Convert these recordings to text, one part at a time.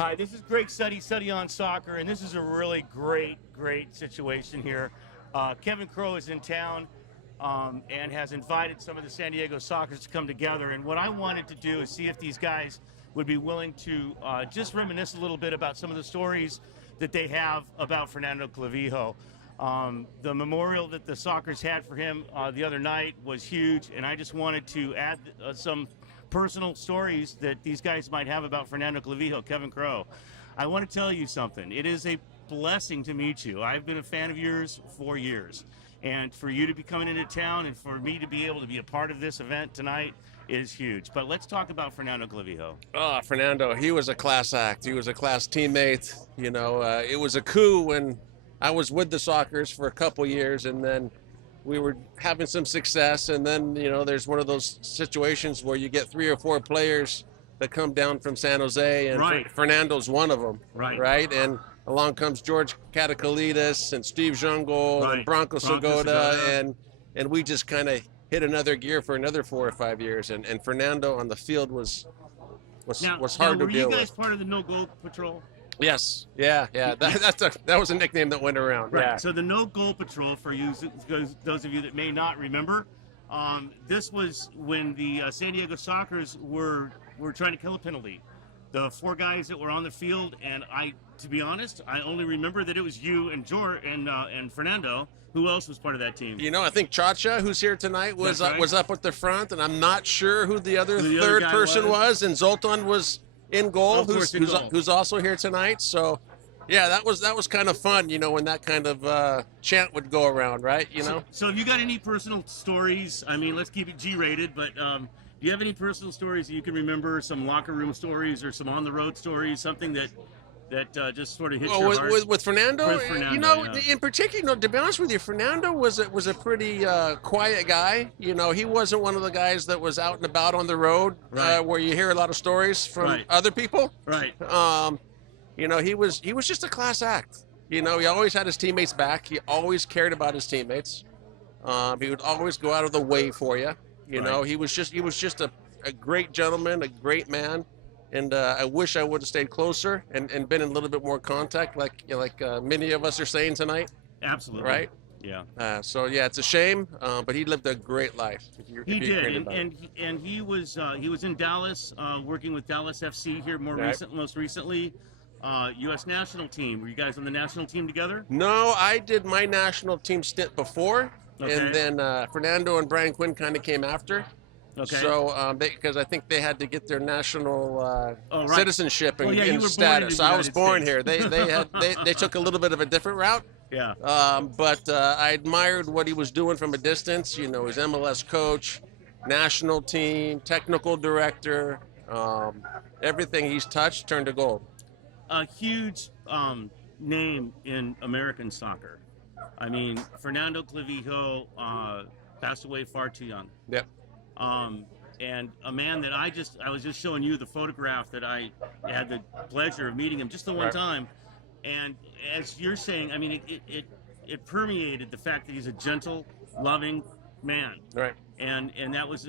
Hi, this is Greg Suddy on Soccer, and this is a really great situation here. Kevin Crowe is in town and has invited some of the San Diego Sockers to come together. And what I wanted to do is see if these guys would be willing to just reminisce a little bit about some of the stories that they have about Fernando Clavijo. The memorial that the Sockers had for him the other night was huge, and I just wanted to add some personal stories that these guys might have about Fernando Clavijo. Kevin Crowe, I want to tell you something. It is a blessing to meet you. I've been a fan of yours for years, and for you to be coming into town and for me to be able to be a part of this event tonight is huge. But let's talk about Fernando Clavijo. Fernando, he was a class act. He was a class teammate. You know, it was a coup when I was with the Sockers for a couple years, and then we were having some success, and then, you know, there's one of those situations where you get 3 or 4 players that come down from San Jose, and right. Fernando's one of them, right? And along comes George Katakalides and Steve Zhungol and Bronco Sagoda, and we just kind of hit another gear for another 4 or 5 years, and Fernando on the field was hard to deal with. Were you guys part of the No Goal Patrol? Yes, yeah. That was a nickname that went around. Right. Yeah. So the No Goal Patrol, for you, those of you that may not remember, this was when the San Diego Sockers were trying to kill a penalty. The 4 guys that were on the field, and to be honest, I only remember that it was you and George and Fernando. Who else was part of that team? You know, I think Chacha, who's here tonight, was up at the front, and I'm not sure who the other third person was, and Zoltan was in goal, who's also here tonight. So yeah, that was kind of fun, you know, when that kind of chant would go around, right? You know. So have you got any personal stories? I mean, let's keep it G-rated, but do you have any personal stories that you can remember? Some locker room stories or some on the road stories? Something that just sort of hits your heart? With Fernando, you know, yeah. in particular, you know, to be honest with you, Fernando was a pretty quiet guy. You know, he wasn't one of the guys that was out and about on the road, where you hear a lot of stories from other people. Right. You know, he was just a class act. You know, he always had his teammates back. He always cared about his teammates. He would always go out of the way for you. You know, he was just a great gentleman, a great man. And I wish I would have stayed closer and been in a little bit more contact, like many of us are saying tonight. Absolutely. Right. Yeah. So yeah, it's a shame, but he lived a great life. He did, and he was in Dallas, working with Dallas FC here most recently. U.S. national team. Were you guys on the national team together? No, I did my national team stint before, and then Fernando and Brian Quinn kind of came after. Okay. So, because I think they had to get their national citizenship and status. So I was born here. They took a little bit of a different route. Yeah. But I admired what he was doing from a distance. You know, his MLS coach, national team, technical director, everything he's touched turned to gold. A huge name in American soccer. I mean, Fernando Clavijo passed away far too young. Yep. And a man that I was just showing you the photograph that I had the pleasure of meeting him just the one time. And as you're saying, I mean, it permeated the fact that he's a gentle, loving man. Right. And that was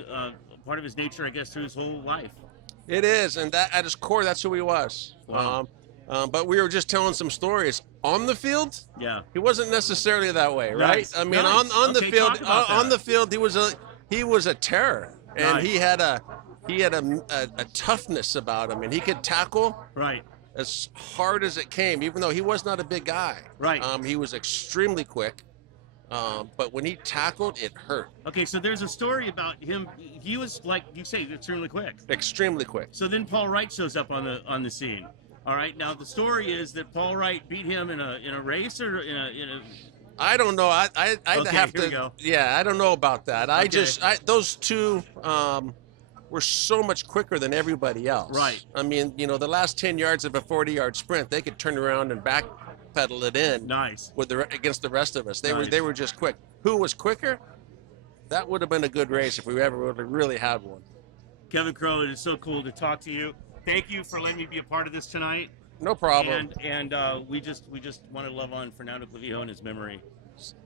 part of his nature, I guess, through his whole life. It is, and that at his core, that's who he was. Wow. But we were just telling some stories on the field. Yeah. He wasn't necessarily that way, right? Nice. I mean, on the field, he was a terror, and he had a toughness about him, and he could tackle as hard as it came, even though he was not a big guy. Right. He was extremely quick, but when he tackled, it hurt. Okay, so there's a story about him. He was, like you say, extremely quick. Extremely quick. So then Paul Wright shows up on the scene. All right. Now the story is that Paul Wright beat him in a race or in a. I don't know. I'd have to. Here we go. Yeah, I don't know about that. Those two were so much quicker than everybody else. Right. I mean, you know, the last 10 yards of a 40-yard sprint, they could turn around and backpedal it in. Nice. Against the rest of us, they were just quick. Who was quicker? That would have been a good race if we ever would have really had one. Kevin Crowe, it is so cool to talk to you. Thank you for letting me be a part of this tonight. No problem. And we just want to love on Fernando Clavijo and his memory.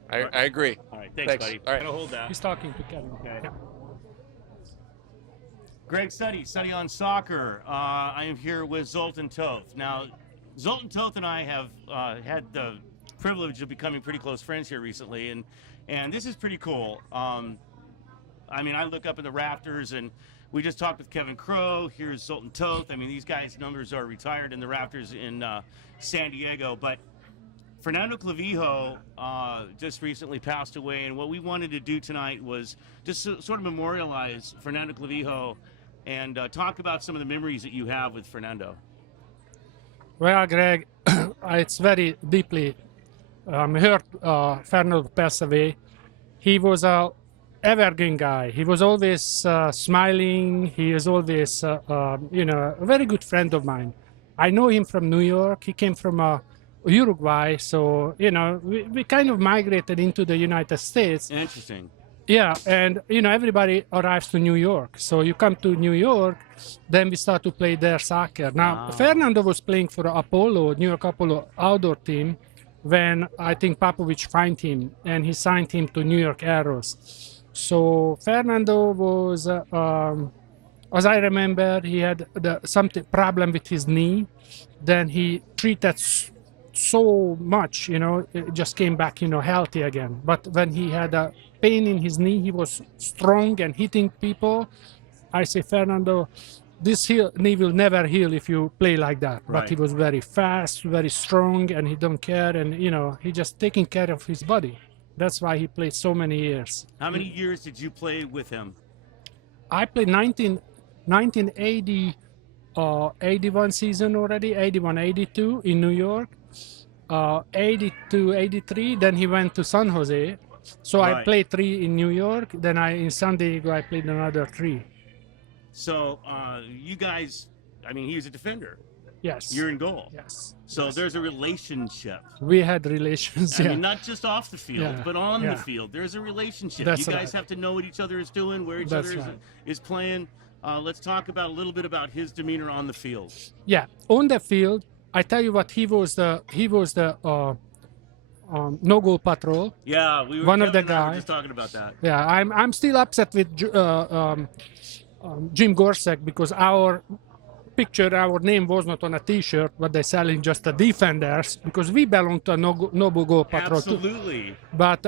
I agree. All right, thanks. Buddy. All right. I'm gonna hold that. He's talking to Kevin. Okay. Greg Study on Soccer. I am here with Zoltan Toth. Now, Zoltan Toth and I have had the privilege of becoming pretty close friends here recently, and this is pretty cool. I mean, I look up in the rafters, and we just talked with Kevin Crowe. Here's Zoltan Toth. I mean, these guys' numbers are retired in the rafters in San Diego, but Fernando Clavijo just recently passed away, and what we wanted to do tonight was just sort of memorialize Fernando Clavijo and talk about some of the memories that you have with Fernando. Well, Greg, it's very deeply hurt Fernando passed away. He was a evergreen guy. He was always smiling. He is always, a very good friend of mine. I know him from New York. He came from Uruguay, so we kind of migrated into the United States. Interesting. Yeah, and everybody arrives to New York. So you come to New York, then we start to play their soccer. Now, Fernando was playing for Apollo, New York Apollo outdoor team, when I think Popovich found him, and he signed him to New York Arrows. So Fernando was, as I remember, he had something problem with his knee. Then he treated so much, it just came back, healthy again. But when he had a pain in his knee, he was strong and hitting people. I say, Fernando, this knee will never heal if you play like that. Right. But he was very fast, very strong, and he don't care. And, he just taking care of his body. That's why he played so many years. How many years did you play with him? I played 1980, 81 season already, 81, 82 in New York. 82, 83, then he went to San Jose. So Right. I played 3 in New York, then in San Diego I played another 3. So you guys, I mean, he was a defender. Yes. You're in goal. Yes. So there's a relationship. We had relations, I yeah. mean, not just off the field, Yeah, but on the yeah. field. There's a relationship. That's you guys right. have to know what each other is doing, where each That's other right. is playing. Let's talk about a little bit about his demeanor on the field. Yeah, on the field, I tell you what, he was the no goal patrol. Yeah, we were One of Kevin the and I were guys. just talking about that. Yeah, I'm still upset with Jim Gorsek because our name was not on a T-shirt, but they're selling just the defenders because we belong to a no goal patrol too. Absolutely. But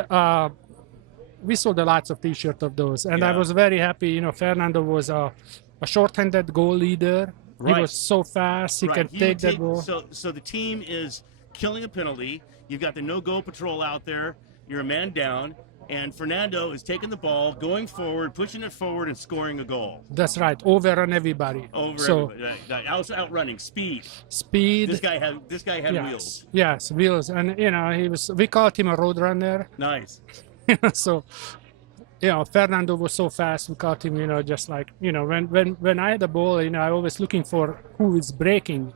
we sold lots of T-shirts of those, and I Yeah. was very happy. Fernando was a short-handed goal leader. Right. He was so fast; he Right. could take the ball. So the team is killing a penalty. You've got the no-goal patrol out there. You're a man down, and Fernando is taking the ball, going forward, pushing it forward, and scoring a goal. That's right, overrun everybody. Over so everybody. Outrunning, speed. speed. This guy had yes, wheels. Yes, wheels, and he was. We called him a road runner. Nice. So, Fernando was so fast. We caught him, just like, when I had the ball, I always looking for who is breaking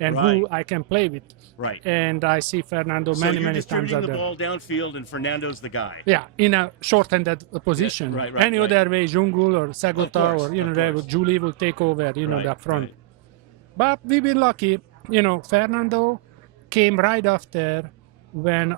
and Right. who I can play with. Right. And I see Fernando So many you're times distributing out the there. ball downfield, and Fernando's the guy. Yeah, in a short-handed position. Yeah, right, Any right. other way, Jungul or Segota Of course, or, of they course. Julie will take over, Right, the front. right. But we've been lucky. Fernando came right after when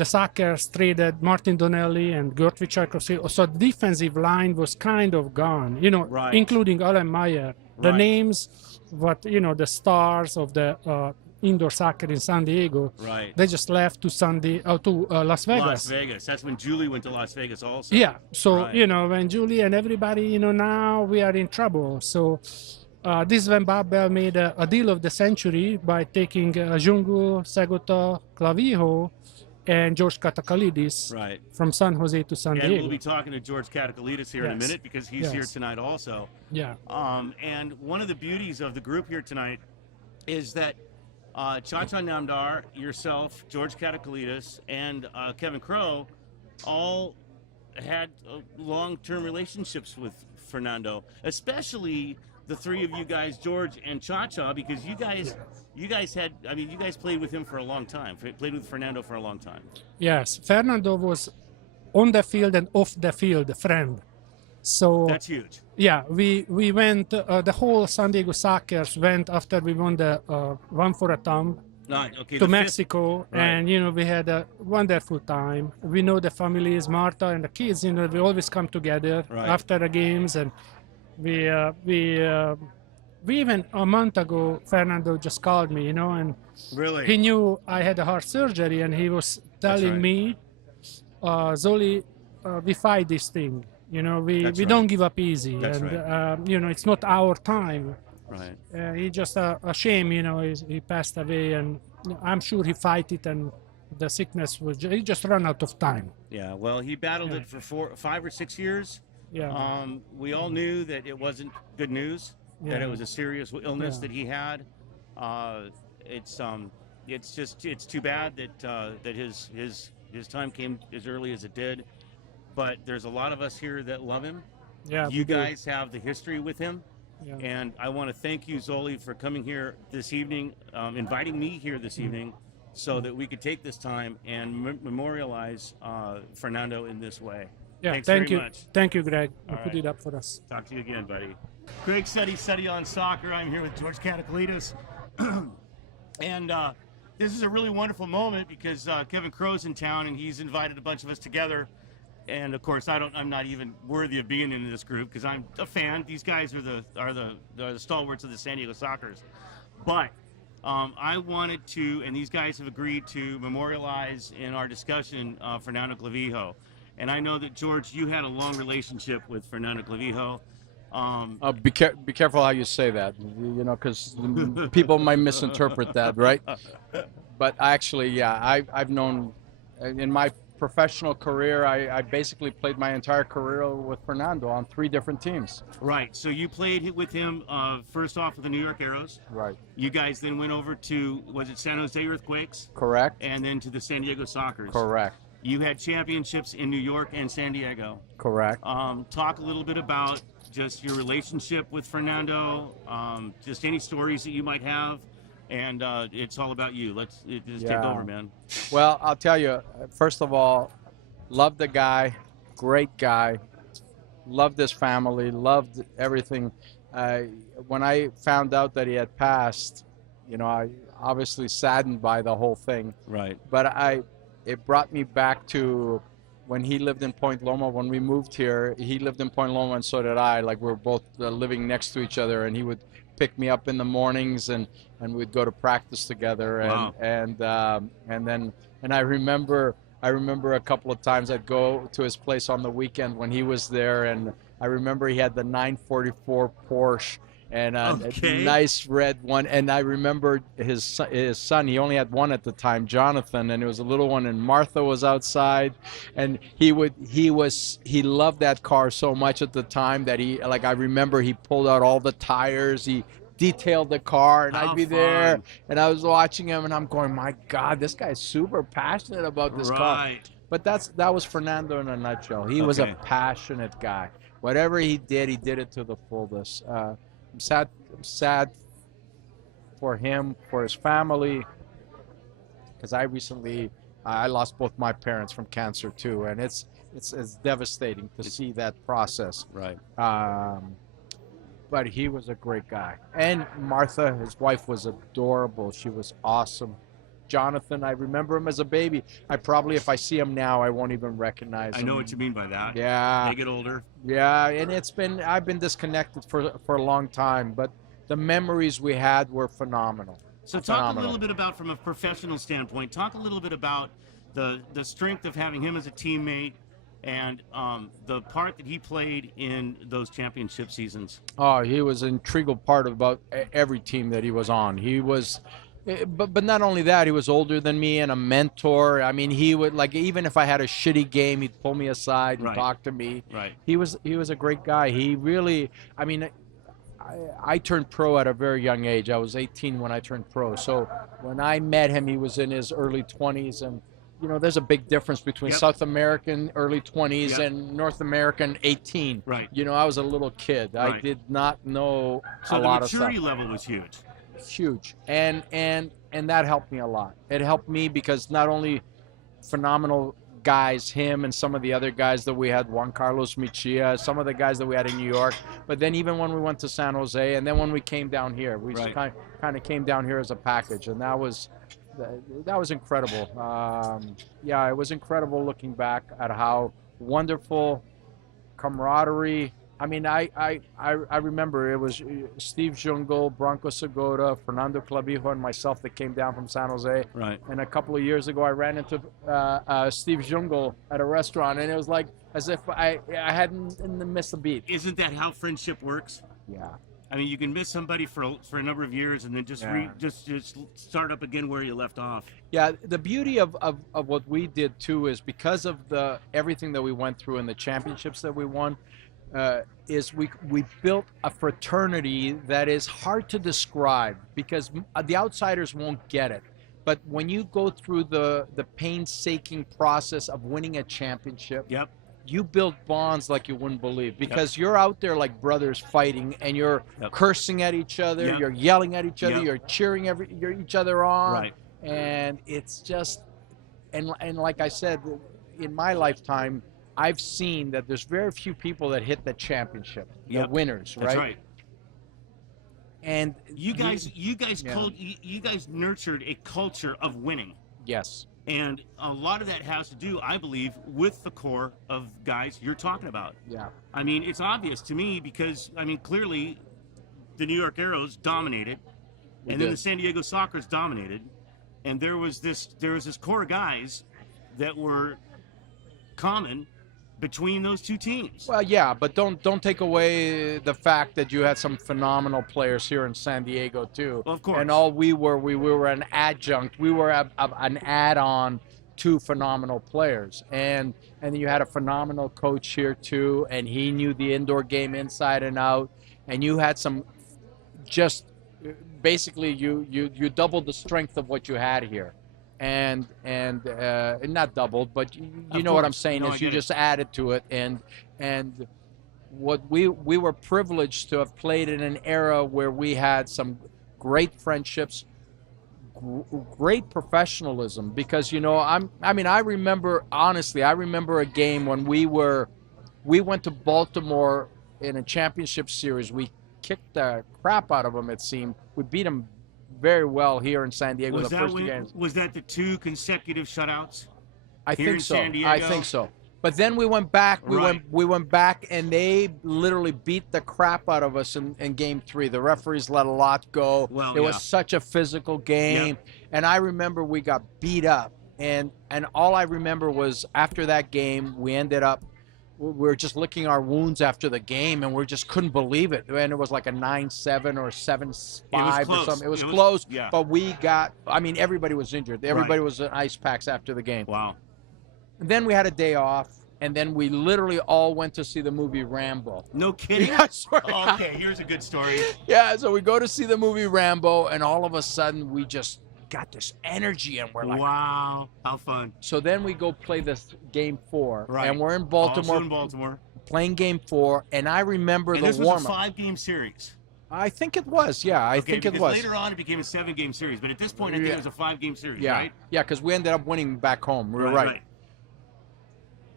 the Sockers traded Martin Donnelly and Gert Vichakowski. So the defensive line was kind of gone, Right. including Alan Meyer. The Right. names, the stars of the indoor soccer in San Diego, Right. they just left to Las Vegas. Las Vegas. That's when Julie went to Las Vegas also. Yeah, so Right. when Julie and everybody, now we are in trouble. So this is when Bob Bell made a deal of the century by taking Jungu, Segota, Clavijo, and George Katakalidis Right. from San Jose to San And Diego. we'll be talking to George Katakalidis here in a Yes. minute because he's Yes. here tonight also. Yeah, And one of the beauties of the group here tonight is that Chacha Namdar, yourself, George Katakalidis, and Kevin Crowe all had long-term relationships with Fernando, especially the three of you guys, George and Chacha, because you guys played with him for a long time, played with Fernando for a long time. yes. Fernando was on the field and off the field friend. So That's huge. yeah, we went. The whole San Diego Sockers went after we won the One for a Thumb Okay, to the fifth- Mexico, right. and we had a wonderful time. We know the families, Marta and the kids. We always come together Right. after the games, and We even a month ago, Fernando just called me, and Really? he knew I had a heart surgery, and he was telling right. me, Zoli, we fight this thing. We That's don't right. give up easy, That's and right. it's not our time. Right. He just a shame, he passed away, and I'm sure he fight it, and the sickness was he just ran out of time. Yeah. Well, he battled Yeah. it for 5 or 6 years. Yeah. We all knew that it wasn't good news, that Yeah. it was a serious illness Yeah. that he had. It's too bad that his time came as early as it did. But there's a lot of us here that love him. Yeah. You we do. guys have the history with him. Yeah. And I want to thank you, Zoli, for coming here this evening, inviting me here this evening, so that we could take this time and memorialize Fernando in this way. Yeah, Thanks thank very you. much. Thank you, Greg. All Put right. it up for us. Talk to you again, buddy. Greg Study on Soccer. I'm here with George Katakalitis. And this is a really wonderful moment because Kevin Crow's in town and he's invited a bunch of us together. And of course, I'm not even worthy of being in this group because I'm a fan. These guys are the stalwarts of the San Diego Sockers. But I wanted to, and these guys have agreed to memorialize in our discussion Fernando Clavijo. And I know that, George, you had a long relationship with Fernando Clavijo. Be careful how you say that, because people might misinterpret that, right? But actually, yeah, I've known in my professional career, I basically played my entire career with Fernando on 3 different teams. Right. So you played with him first off with the New York Arrows. Right. You guys then went over to, was it San Jose Earthquakes? Correct. And then to the San Diego Sockers. Correct. You had championships in New York and San Diego. Correct. Talk a little bit about just your relationship with Fernando, just any stories that you might have, and it's all about you. Let's just take over, man. Well, I'll tell you, first of all, loved the guy, great guy, loved his family, loved everything. When I found out that he had passed, I obviously saddened by the whole thing. Right. But it brought me back to when he lived in Point Loma. When we moved here, he lived in Point Loma, and so did I. Like, we were both living next to each other, and he would pick me up in the mornings, and we'd go to practice together. Wow. And I remember a couple of times I'd go to his place on the weekend when he was there, and I remember he had the 944 Porsche and a nice red one. And I remember his son, he only had one at the time, Jonathan, and it was a little one, and Martha was outside, and he loved that car so much at the time that I remember he pulled out all the tires, he detailed the car, and I'd be there, and I was watching him, and I'm going, my God, this guy's super passionate about this car. But that was Fernando in a nutshell. He was a passionate guy. Whatever he did it to the fullest. I'm sad for him, for his family, because I lost both my parents from cancer too, and it's devastating to see that process. Right. But he was a great guy. And Martha, his wife, was adorable. She was awesome. Jonathan, I remember him as a baby. If I see him now, I won't even recognize him. I know what you mean by that. Yeah. They get older. Yeah, and I've been disconnected for a long time, but the memories we had were phenomenal. So talk a little bit about, from a professional standpoint, talk a little bit about the strength of having him as a teammate, and the part that he played in those championship seasons. Oh, he was an integral part of about every team that he was on. He was, but not only that, he was older than me and a mentor. I mean, he would, even if I had a shitty game, he'd pull me aside and talk to me. Right. He was a great guy. He really, I turned pro at a very young age. I was 18 when I turned pro. So when I met him, he was in his early 20s, and there's a big difference between South American early 20s and North American 18. Right. I was a little kid. Right. I did not know so a lot of stuff. So the maturity level was huge. Huge. And that helped me a lot. It helped me because not only phenomenal guys, him and some of the other guys that we had, Juan Carlos Michia, some of the guys that we had in New York, but then even when we went to San Jose, and then when we came down here, we kind of came down here as a package, and that was incredible. It was incredible looking back at how wonderful camaraderie I mean, I remember it was Steve Jungle, Bronco Segura, Fernando Clavijo, and myself that came down from San Jose. Right. And a couple of years ago, I ran into Steve Jungle at a restaurant, and it was like as if I hadn't missed a beat. Isn't that how friendship works? Yeah. I mean, you can miss somebody for a number of years and then just just start up again where you left off. Yeah, the beauty of what we did too is because of everything that we went through and the championships that we won, is we built a fraternity that is hard to describe because the outsiders won't get it. But when you go through the painstaking process of winning a championship, Yep. you build bonds like you wouldn't believe because you're out there like brothers fighting and you're cursing at each other, Yep. you're yelling at each other, Yep. you're cheering each other on. Right. And it's just, and like I said, in my lifetime, I've seen that there's very few people that hit the championship, the winners, right? That's right. And You guys nurtured a culture of winning. yes, And a lot of that has to do, I believe, with the core of guys you're talking about. yeah, I mean, it's obvious to me because, I mean, clearly the New York Arrows dominated, and then did. the San Diego Sockers dominated, and there was this core of guys that were common between those two teams. well, yeah, but don't take away the fact that you had some phenomenal players here in San Diego too. Of course. And all we were an adjunct. We were an add-on to phenomenal players, and you had a phenomenal coach here too, and he knew the indoor game inside and out, and you had some just basically you doubled the strength of what you had here. And not doubled, but you know what I'm saying is you just added to it, and what we were privileged to have played in an era where we had some great friendships, great professionalism. Because I remember honestly, I remember a game when we went to Baltimore in a championship series. We kicked the crap out of them. It seemed we beat them very well here in San Diego. Was that the 2 consecutive shutouts? I here think in so. San Diego? I think so. But then we went back. We went back, and they literally beat the crap out of us in Game 3. The referees let a lot go. Well, it was such a physical game, and I remember we got beat up. And all I remember was after that game, we ended up. We were just licking our wounds after the game, and we just couldn't believe it. And it was like a 9-7 or 7-5 or something. It was close, but we got. I mean, everybody was injured. Everybody was in ice packs after the game. Wow. And then we had a day off, and then we literally all went to see the movie Rambo. No kidding? Yeah, I swear. Okay, here's a good story. Yeah, so we go to see the movie Rambo, and all of a sudden we just got this energy, and we're like, wow, how fun. So then we go play this Game 4, Right. and we're in Baltimore, Also in Baltimore. playing Game 4, and I remember And the this was warm-up. a 5-game series. I think it was, yeah, I think it because was. later on it became a 7-game series, but at this point I think it was a 5-game series, Yeah, right? yeah, because we ended up winning back home. We were right.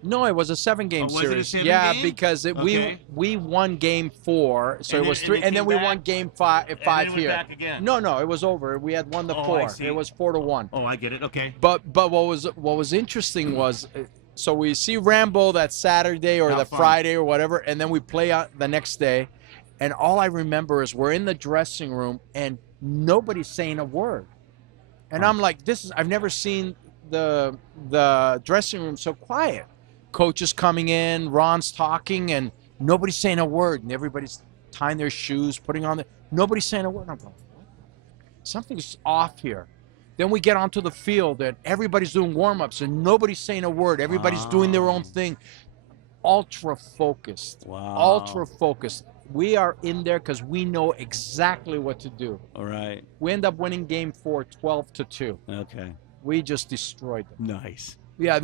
No, it was a 7-game was it a series. 7 Yeah, game? because Okay. we won Game 4, so And it was then- 3, and and they then we came won back? Game 5 And then went here. back again? No, it was over. We had won the Oh, 4. I see. It was 4-1. Oh, I get it. Okay. But what was interesting was, so we see Rambo that Saturday or How the fun. Friday or whatever, and then we play out the next day, and all I remember is we're in the dressing room and nobody's saying a word, and I'm like, I've never seen the dressing room so quiet. Coach is coming in, Ron's talking, and nobody's saying a word, and everybody's tying their shoes, putting on nobody's saying a word. I'm going, what? Something's off here. Then we get onto the field, and everybody's doing warm-ups, and nobody's saying a word. Everybody's doing their own thing. Ultra focused. Wow. Ultra focused. We are in there because we know exactly what to do. All right. We end up winning Game 4, 12-2. Okay. We just destroyed them. Nice. Yeah,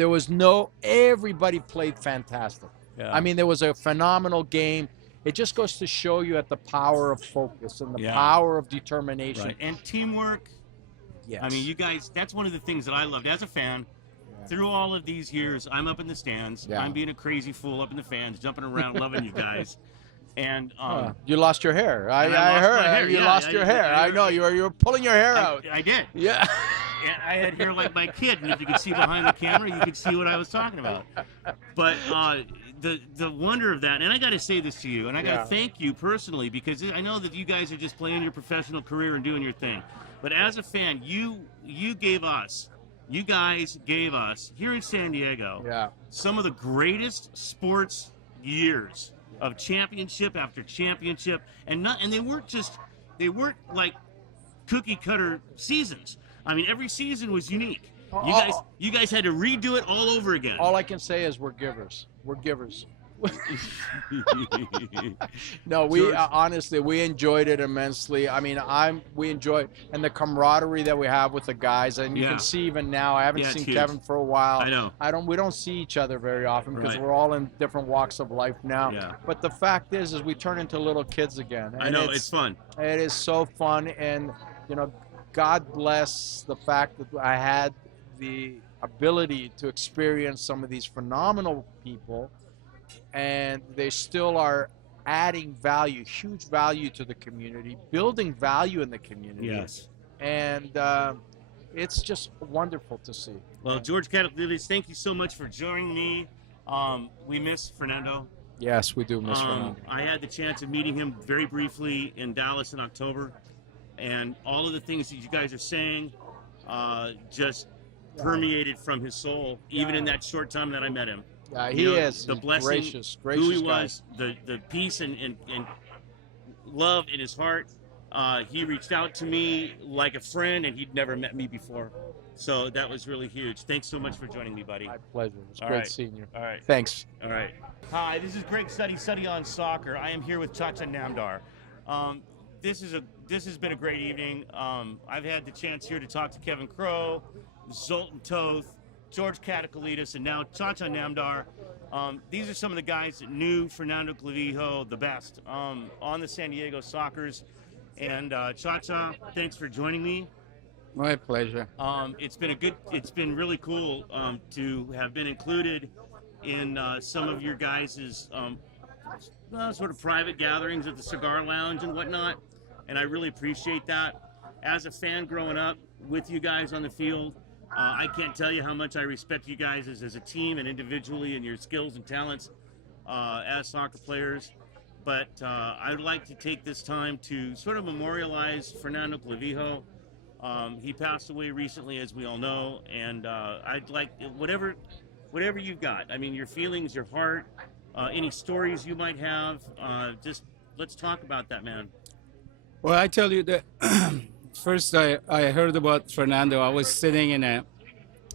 everybody played fantastic. Yeah. I mean, there was a phenomenal game. It just goes to show you at the power of focus and the power of determination. Right. And teamwork. Yes. I mean, you guys, that's one of the things that I loved as a fan. Through all of these years, I'm up in the stands. Yeah. I'm being a crazy fool up in the fans, jumping around, loving you guys. And you lost your hair. I lost my heard hair. you Yeah, lost your hair. I know you were pulling your hair out. I did. Yeah. And I had hair like my kid, and if you could see behind the camera, you could see what I was talking about. But the wonder of that, and I got to say this to you, and I got to Yeah. thank you personally, because I know that you guys are just playing your professional career and doing your thing, but as a fan, you guys gave us here in San Diego Yeah. some of the greatest sports years of championship after championship, and they weren't like cookie cutter seasons. I mean, every season was unique. You guys had to redo it all over again. All I can say is we're givers. We're givers. No, we George? honestly we enjoyed it immensely. I mean, we enjoy and the camaraderie that we have with the guys, and you Yeah. can see even now. I haven't Yeah, it's seen huge. Kevin for a while. I know. We don't see each other very often because Right. we're all in different walks of life now. Yeah. But the fact is we turn into little kids again. I And know, it's fun. It is so fun, and God bless the fact that I had the ability to experience some of these phenomenal people, and they still are adding value, huge value to the community, building value in the community. Yes. And it's just wonderful to see. Well, George Catalides, thank you so much for joining me. We miss Fernando. Yes, we do miss Fernando. I had the chance of meeting him very briefly in Dallas in October, and all of the things that you guys are saying just permeated from his soul, even in that short time that I met him. Yeah, You he know, is. the He's blessing, gracious who he guy. was, the peace and love in his heart. He reached out to me like a friend, and he'd never met me before. So that was really huge. Thanks so much for joining me, buddy. My pleasure. It's All great right. seeing you. All right. Thanks. All right. Hi, this is Greg Study on Soccer. I am here with Chacha Namdar. This has been a great evening. I've had the chance here to talk to Kevin Crowe, Zoltan Toth, George Catalides, and now Chacha Namdar. These are some of the guys that knew Fernando Clavijo the best on the San Diego Sockers. And Chacha, thanks for joining me. My pleasure. It's been really cool to have been included in some of your guys' sort of private gatherings at the cigar lounge and whatnot, and I really appreciate that. As a fan growing up with you guys on the field, I can't tell you how much I respect you guys as a team and individually, and your skills and talents as soccer players. But I'd like to take this time to sort of memorialize Fernando Clavijo. He passed away recently, as we all know, and I'd like whatever you've got. I mean, your feelings, your heart, any stories you might have. Just let's talk about that, man. Well, I tell you that first I heard about Fernando. I was sitting in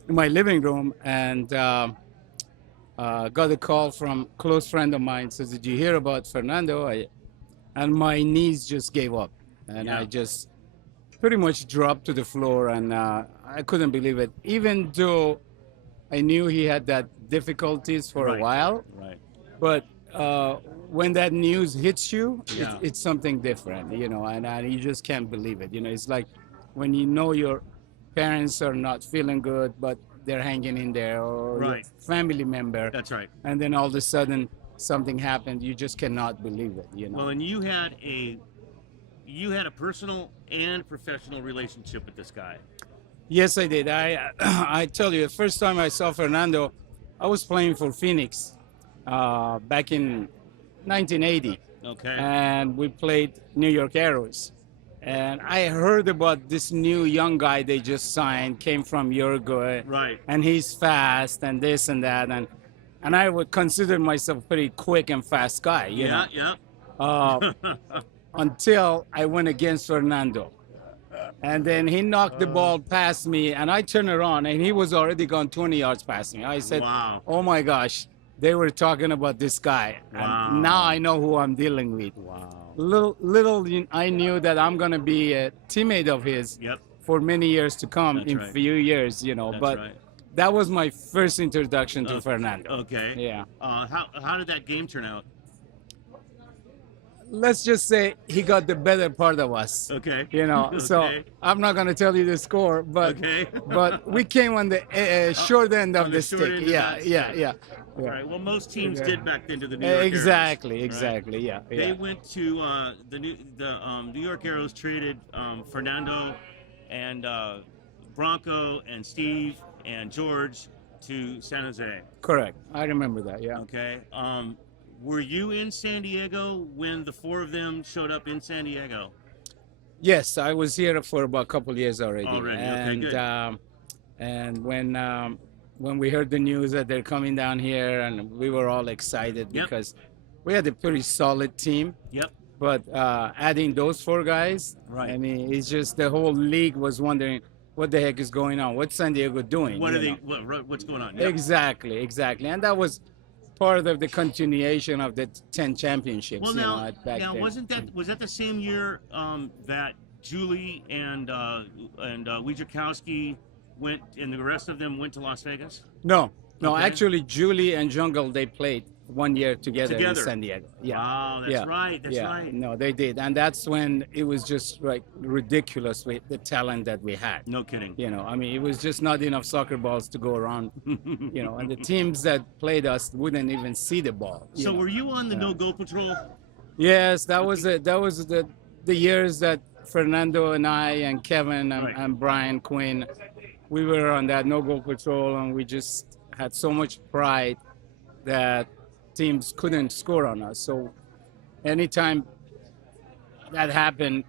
my living room and got a call from a close friend of mine. Says, "Did you hear about Fernando?" And my knees just gave up, and Yeah. I just pretty much dropped to the floor, and I couldn't believe it. Even though I knew he had that difficulties for Right. a while, Right. but when that news hits you, Yeah. it's something different, and you just can't believe it. It's like when you know your parents are not feeling good, but they're hanging in there, or Right. your family member, That's right. and then all of a sudden something happened. You just cannot believe it. Well, and you had a personal and professional relationship with this guy. Yes, I did. I tell you, the first time I saw Fernando, I was playing for Phoenix back in 1980. Okay. And we played New York Arrows. And I heard about this new young guy they just signed, came from Uruguay, Right. and he's fast and this and that, and I would consider myself a pretty quick and fast guy, you know, Yeah. until I went against Fernando. And then he knocked the ball past me, and I turned around, and he was already gone 20 yards past me. I said, Wow. "Oh my gosh, they were talking about this guy." Wow. And now I know who I'm dealing with. Wow. Little I knew that I'm gonna be a teammate of his Yep. for many years to come, That's in right. few years, That's but right. that was my first introduction to Fernando. Okay. Yeah. How did that game turn out? Let's just say he got the better part of us. Okay. So Okay. I'm not gonna tell you the score, but Okay. but we came on the short end of on the the short stick. end of Yeah, that yeah, stick. yeah, All right. Well, most teams Yeah. did back then to the New York Arrows, Exactly, right? exactly. Yeah, They yeah. went to the New York Arrows traded Fernando and Bronco and Steve and George to San Jose. Correct. I remember that. Yeah. Okay. Were you in San Diego when the four of them showed up in San Diego? Yes, I was here for about a couple of years already. Already, okay, and good. And when we heard the news that they're coming down here, and we were all excited Yep. because we had a pretty solid team. Yep. But adding those four guys, Right. I mean, it's just the whole league was wondering what the heck is going on. What's San Diego doing? What you are they? know? What's going on? Yep. Exactly. And that was part of the continuation of the 10 championships. Well, you know, now, back then. was that the same year that Julie and Wojciechowski went, and the rest of them went to Las Vegas? No, Okay. actually, Julie and Jungle, they played 1 year together in San Diego. Yeah. Wow, that's right. That's yeah. right. No, they did. And that's when it was just like ridiculous with the talent that we had. No kidding. You know, I mean, it was just not enough soccer balls to go around, you know, and the teams that played us wouldn't even see the ball. So know. were you on the Yeah. no goal patrol? Yes, that was the years that Fernando and I and Kevin and, Right. and Brian Quinn, we were on that no goal patrol, and we just had so much pride that teams couldn't score on us. So anytime that happened,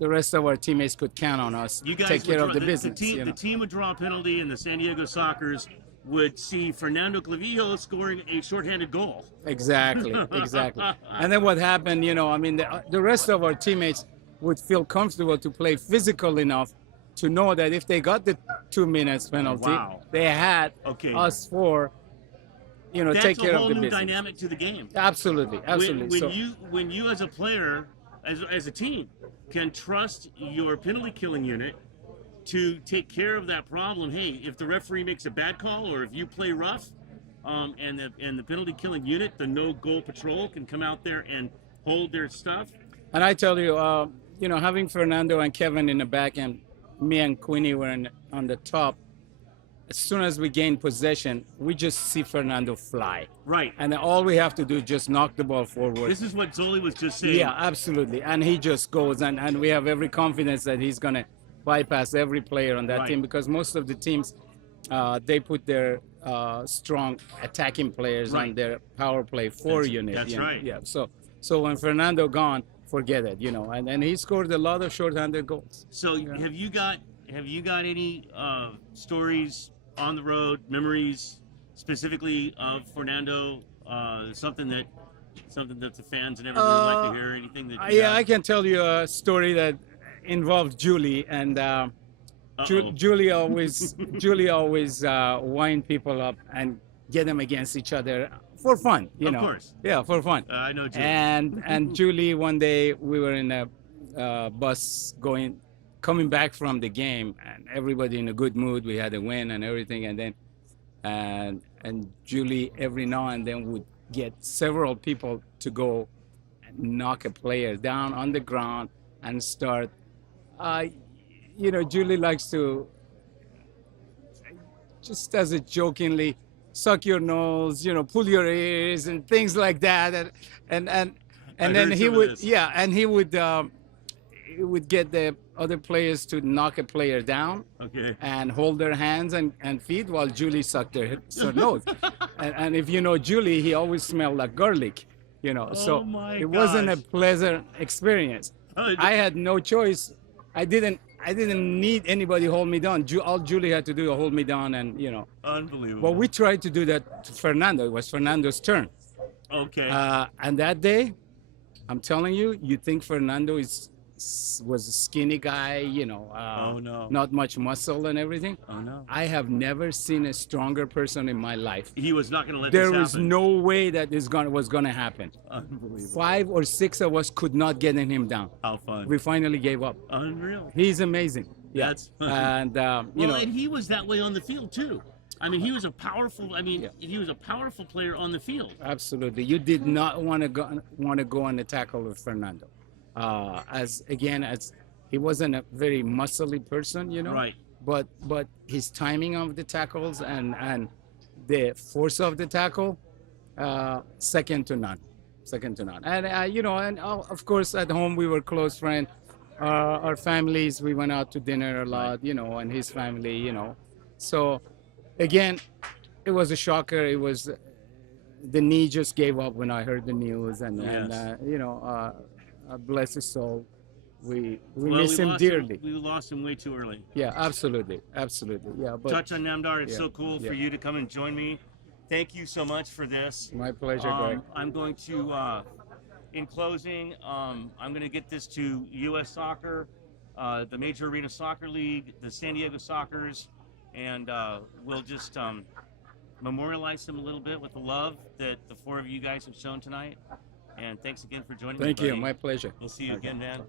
the rest of our teammates could count on us You to guys take care would of the draw- business. team, you know? the team would draw a penalty, and the San Diego Sockers would see Fernando Clavijo scoring a shorthanded goal. Exactly. And then what happened, you know, I mean, the rest of our teammates would feel comfortable to play physical enough to know that if they got the 2 minutes penalty, Wow. they had Okay. us four, you know, That's take a care whole of the new business. dynamic to the game. Absolutely. When you as a player, as a team, can trust your penalty killing unit to take care of that problem. Hey, if the referee makes a bad call, or if you play rough, and the penalty killing unit, the no goal patrol, can come out there and hold their stuff. And I tell you, you know, having Fernando and Kevin in the back and me and Queenie were on the top, as soon as we gain possession, we just see Fernando fly. Right. And then all we have to do is just knock the ball forward. This is what Zoli was just saying. Yeah, absolutely. And he just goes, and we have every confidence that he's going to bypass every player on that Right. team, because most of the teams, they put their strong attacking players Right. on their power play 4 That's- unit. that's you know? right. Yeah. So when Fernando gone, forget it, you know. And he scored a lot of short-handed goals. So have you got any stories on the road, memories specifically of Fernando? Something that the fans and everybody would like to hear. Anything that? you Yeah, got? I can tell you a story that involved Julie, and Uh-oh. Julie always wind people up and get them against each other for fun, you Of know. course. Yeah, for fun. I know Julie. And Julie, one day we were in a bus coming back from the game, and everybody in a good mood. We had a win and everything, and then and Julie every now and then would get several people to go and knock a player down on the ground and start. You know, Julie likes to just as a jokingly suck your nose, you know, pull your ears and things like that, and I then heard he some of would, this. yeah, and he would get the other players to knock a player down Okay. and hold their hands and feet while Julie sucked her nose. And if you know Julie, he always smelled like garlic, you know. So Oh my it wasn't a gosh. pleasant experience. Oh, I had no choice. I didn't need anybody hold me down. All Julie had to do was hold me down, and you know. Unbelievable. Well, we tried to do that to Fernando. It was Fernando's turn. Okay. And that day, I'm telling you, you think Fernando was a skinny guy, you know, Oh, no. not much muscle and everything. Oh no. I have never seen a stronger person in my life. He was not going to let There this was happen. no way that this was going to happen. Unbelievable. 5 or 6 of us could not get him down. How fun. We finally gave up. Unreal. He's amazing. Yeah. That's fun. And you know, and he was that way on the field too. I mean, he was a powerful. He was a powerful player on the field. absolutely. You did not want to go on the tackle with Fernando. As he wasn't a very muscly person, you know. Right. But his timing of the tackles and the force of the tackle, second to none. And you know, and of course at home we were close friends. Our families, we went out to dinner a lot, you know, and his family, you know. So again, it was a shocker. It was the knee just gave up when I heard the news, and Yes. you know, bless his soul. We Well, miss him dearly. We lost him way too early. Yeah, absolutely, absolutely. Yeah, but Touch on Namdar. It's yeah, so cool for yeah. you to come and join me. Thank you so much for this. my pleasure, Greg. I'm going to, in closing, I'm going to get this to U.S. Soccer, the Major Arena Soccer League, the San Diego Sockers, and we'll just memorialize them a little bit with the love that the four of you guys have shown tonight. And thanks again for joining me. Thank you. buddy. My pleasure. We'll see you Okay. again, man.